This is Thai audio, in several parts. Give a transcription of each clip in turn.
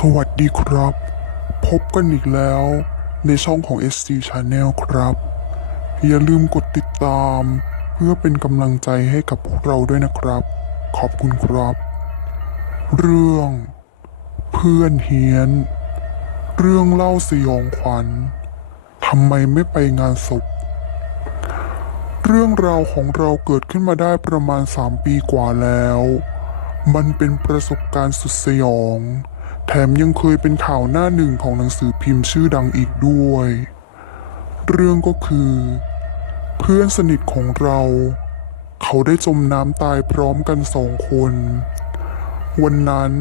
สวัสดีครับ พบกันอีกแล้วในช่องของ SC Channel ครับ อย่าลืมกดติดตาม เพื่อเป็นกำลังใจให้กับพวกเราด้วยนะครับ ขอบคุณครับ เรื่อง เพื่อนเฮียน เรื่องเล่าสยองขวัญทำไมไม่ไปงานศพ เรื่องราวของเราเกิดขึ้นมาได้ประมาณ 3 ปีกว่าแล้ว มันเป็นประสบการณ์สุดสยอง แถมยังเคยเป็นข่าวหน้าหนึ่งของหนังสือพิมพ์ชื่อดังอีกด้วย เรื่องก็คือ เพื่อนสนิทของเรา เขาได้จมน้ำตายพร้อมกันสองคน วันนั้น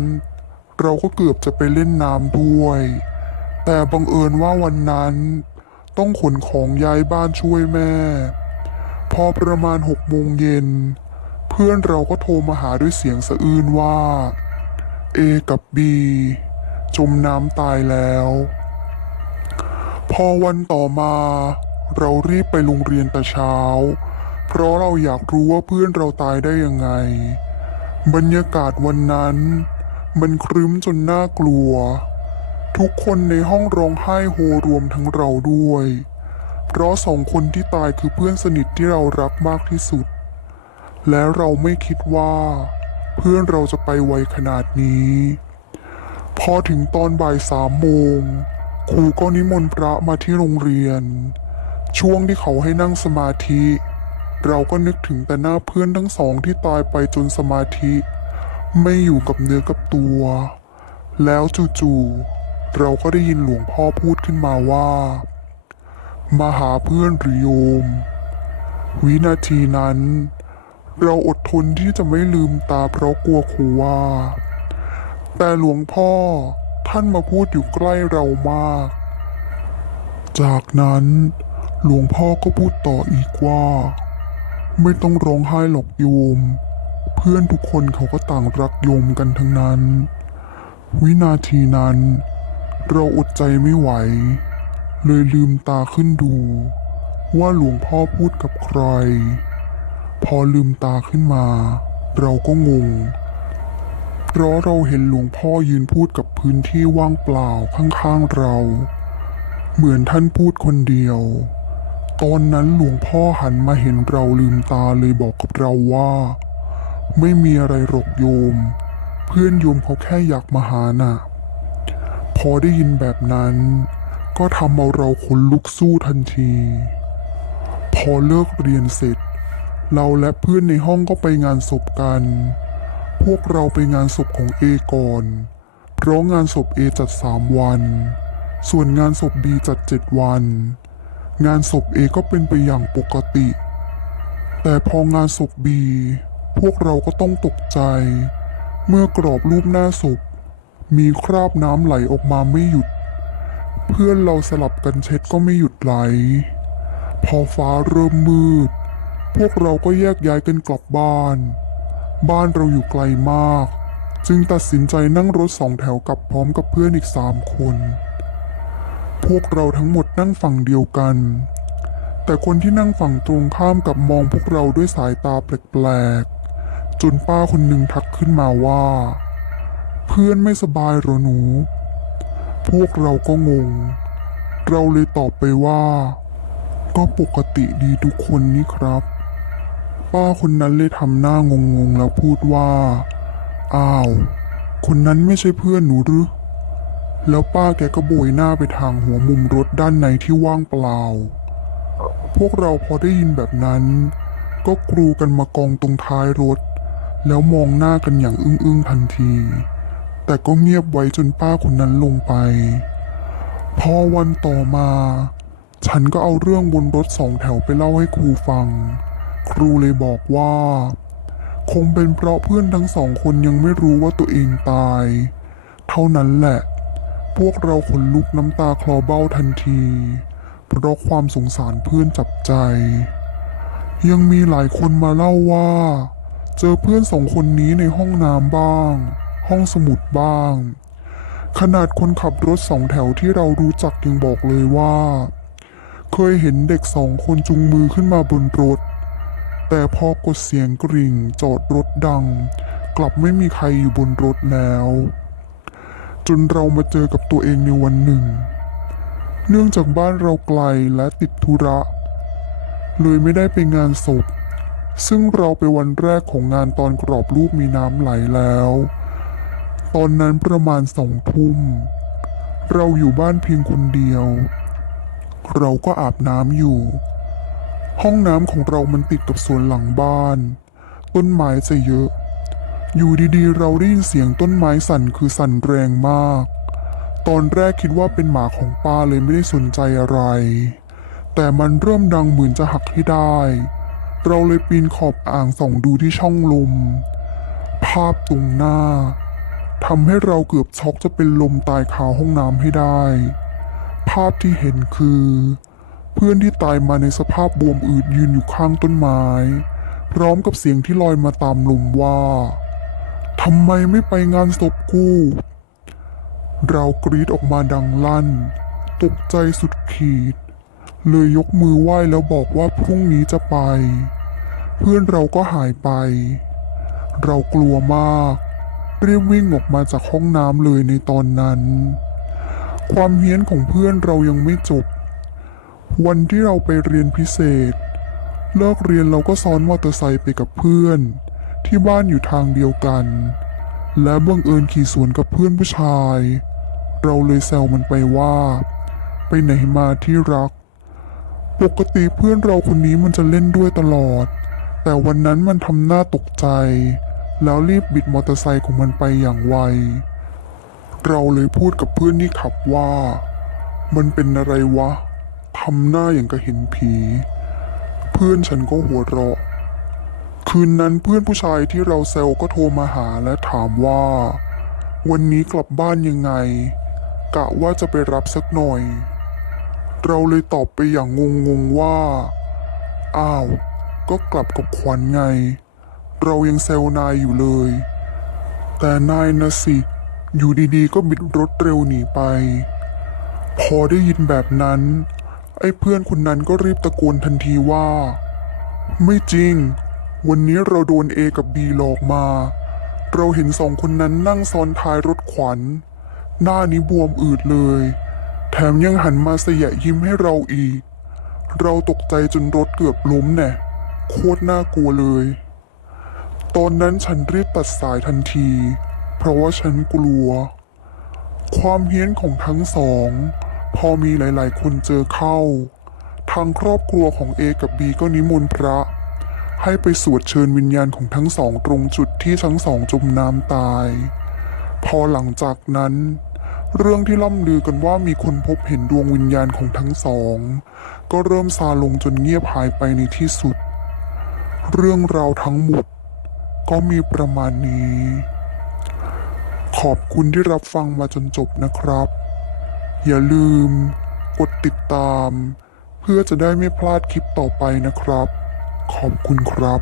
เราก็เกือบจะไปเล่นน้ำด้วย แต่บังเอิญว่าวันนั้นต้องขนของย้ายบ้านช่วยแม่ พอประมาณหกโมงเย็น เพื่อนเราก็โทรมาหาด้วยเสียงสะอื้นว่า เอกับบีจมน้ำตายแล้ว พอวันต่อมา เรารีบไปโรงเรียนแต่เช้า เพราะเราอยากรู้ว่าเพื่อนเราตายได้ยังไง บรรยากาศวันนั้น มันครึ้มจนน่ากลัว ทุกคนในห้องร้องไห้โฮรวมทั้งเราด้วย เพราะสองคนที่ตายคือเพื่อนสนิทที่เรารักมากที่สุด และเราไม่คิดว่า เพื่อนเราจะไปไวขนาดนี้ พอถึงตอนบ่ายสามโมงครูก็นิมนต์พระมาที่โรงเรียน ช่วงที่เขาให้นั่งสมาธิ เราก็นึกถึงแต่หน้าเพื่อนทั้งสองที่ตายไปจนสมาธิ ไม่อยู่กับเนื้อกับตัว แล้วจู่ๆเราก็ได้ยินหลวงพ่อพูดขึ้นมาว่า มาหาเพื่อนหรือโยม วินาทีนั้น เราอดทนที่จะไม่ลืมตาเพราะกลัวครูว่า แต่หลวงพ่อท่านมาพูดอยู่ใกล้เรามาก จากนั้นหลวงพ่อก็พูดต่ออีกว่า ไม่ต้องร้องไห้หรอกโยม เพื่อนทุกคนเขาก็ต่างรักโยมกันทั้งนั้น วินาทีนั้น เราอดใจไม่ไหว เลยลืมตาขึ้นดู ว่าหลวงพ่อพูดกับใคร พอลืมตาขึ้นมา เราก็งง เพราะเราเห็นหลวงพ่อยืนพูดกับพื้นที่ว่างเปล่าข้างๆเรา เหมือนท่านพูดคนเดียว ตอนนั้นหลวงพ่อหันมาเห็นเราลืมตาเลยบอกกับเราว่า ไม่มีอะไรหรอกโยม เพื่อนโยมเขาแค่อยากมาหาน่ะ พอได้ยินแบบนั้น ก็ทำเอาเราขนลุกสู้ทันที พอเลิกเรียนเสร็จ เราและเพื่อนในห้องก็ไปงานศพกัน พวกเราไปงานศพของเอก่อน เพราะงานศพเอจัดสามวัน ส่วนงานศพบีจัดเจ็ดวัน งานศพเอก็เป็นไปอย่างปกติ แต่พองานศพบีพวกเราก็ต้องตกใจ เมื่อกรอบรูปหน้าศพ มีคราบน้ำไหลออกมาไม่หยุด เพื่อนเราสลับกันเช็ดก็ไม่หยุดไหล พอฟ้าเริ่มมืด พวกเราก็แยกย้ายกันกลับบ้าน บ้านเราอยู่ไกลมาก จึงตัดสินใจนั่งรถสองแถวกลับพร้อมกับเพื่อนอีกสามคน พวกเราทั้งหมดนั่งฝั่งเดียวกัน แต่คนที่นั่งฝั่งตรงข้ามกับมองพวกเราด้วยสายตาแปลกๆ จนป้าคนหนึ่งทักขึ้นมาว่า เพื่อนไม่สบายหรอหนู พวกเราก็งง เราเลยตอบไปว่า ก็ปกติดีทุกคนนี่ครับ ป้าคนนั้นเลยทำหน้างงๆแล้วพูดว่า อ้าว คนนั้นไม่ใช่เพื่อนหนูหรือ แล้วป้าแกก็โบยหน้าไปทางหัวมุมรถด้านในที่ว่างเปล่า พวกเราพอได้ยินแบบนั้น ก็กรูกันมากองตรงท้ายรถ แล้วมองหน้ากันอย่างอึ้งๆทันที แต่ก็เงียบไว้จนป้าคนนั้นลงไป พอวันต่อมา ฉันก็เอาเรื่องบนรถสองแถวไปเล่าให้ครูฟัง ครูเลยบอกว่า คงเป็นเพราะเพื่อนทั้งสองคนยังไม่รู้ว่าตัวเองตาย เท่านั้นแหละ พวกเราขนลุกน้ำตาคลอเบ้าทันที เพราะความสงสารเพื่อนจับใจ ยังมีหลายคนมาเล่าว่า เจอเพื่อนสองคนนี้ในห้องน้ำบ้าง ห้องสมุดบ้าง ขนาดคนขับรถสองแถวที่เรารู้จักยังบอกเลยว่า เคยเห็นเด็กสองคนจุงมือขึ้นมาบนรถ แต่พอกดเสียงกริ่งจอดรถดัง กลับไม่มีใครอยู่บนรถแล้ว จนเรามาเจอกับตัวเองในวันหนึ่ง เนื่องจากบ้านเราไกลและติดธุระ เลยไม่ได้ไปงานศพ ซึ่งเราไปวันแรกของงานตอนกรอบรูปมีน้ำไหลแล้ว ตอนนั้นประมาณสองทุ่ม เราอยู่บ้านเพียงคนเดียว เราก็อาบน้ำอยู่ ห้องน้ำของเรามันติดกับสวนหลังบ้าน ต้นไม้จะเยอะ อยู่ดีๆ เราได้ยินเสียงต้นไม้สั่นคือสั่นแรงมาก ตอนแรกคิดว่าเป็นหมาของป้าเลยไม่ได้สนใจอะไร แต่มันเริ่มดังเหมือนจะหักให้ได้ เราเลยปีนขอบอ่างส่องดูที่ช่องลม ภาพตรงหน้าทำให้เราเกือบช็อกจะเป็นลมตายคาห้องน้ำให้ได้ ภาพที่เห็นคือ เพื่อนที่ตายมาในสภาพบวมอืดยืนอยู่ข้างต้นไม้ พร้อมกับเสียงที่ลอยมาตามลมว่าทำไมไม่ไปงานศพกูเรากรีดออกมาดังลั่น ตกใจสุดขีด เลยยกมือไหว้แล้วบอกว่าพรุ่งนี้จะไป เพื่อนเราก็หายไป เรากลัวมากรีบวิ่งออกมาจากห้องน้ำเลยในตอนนั้น ความเฮี้ยนของเพื่อนเรายังไม่จบ วันที่เราไปเรียนพิเศษ เลิกเรียนเราก็ซ้อนมอเตอร์ไซค์ไปกับเพื่อน ที่บ้านอยู่ทางเดียวกัน และบังเอิญขี่สวนกับเพื่อนผู้ชาย เราเลยแซวมันไปว่า ไปไหนมาที่รัก ปกติเพื่อนเราคนนี้มันจะเล่นด้วยตลอด แต่วันนั้นมันทำหน้าตกใจ แล้วรีบบิดมอเตอร์ไซค์ของมันไปอย่างไว เราเลยพูดกับเพื่อนที่ขับว่า มันเป็นอะไรวะ ทำหน้าอย่างกับเห็นผี เพื่อนฉันก็หัวเราะ คืนนั้นเพื่อนผู้ชายที่เราแซวก็โทรมาหาและถามว่า วันนี้กลับบ้านยังไง กะว่าจะไปรับสักหน่อย เราเลยตอบไปอย่างงงๆว่า อ้าว ก็กลับกับขวัญไง เรายังแซวนายอยู่เลย แต่นายนะสิ อยู่ดีๆ ก็บิดรถเร็วหนีไป พอได้ยินแบบนั้น ไอ้เพื่อนคนนั้นก็รีบตะโกนทันทีว่า ไม่จริง วันนี้เราโดนเอกับบีหลอกมา เราเห็นสองคนนั้นนั่งซ้อนท้ายรถขวัญ หน้านี้บวมอืดเลย แถมยังหันมาเสยยิ้มให้เราอีก เราตกใจจนรถเกือบล้มแน่โคตรน่ากลัวเลย ตอนนั้นฉันรีบตัดสายทันที เพราะว่าฉันกลัว ความเฮี้ยนของทั้งสอง พอมีหลายๆ คนเจอเข้า ทางครอบครัวของเอกับบีก็นิมนต์พระ ให้ไปสวดเชิญวิญญาณของทั้งสองตรงจุดที่ทั้งสองจมน้ำตาย พอหลังจากนั้น เรื่องที่ล่ำลือกันว่ามีคนพบเห็นดวงวิญญาณของทั้งสอง ก็เริ่มซาลงจนเงียบหายไปในที่สุด เรื่องราวทั้งหมด ก็มีประมาณนี้ ขอบคุณที่รับฟังมาจนจบนะครับ อย่าลืม กดติดตาม เพื่อจะได้ไม่พลาดคลิปต่อไปนะครับ ขอบคุณครับ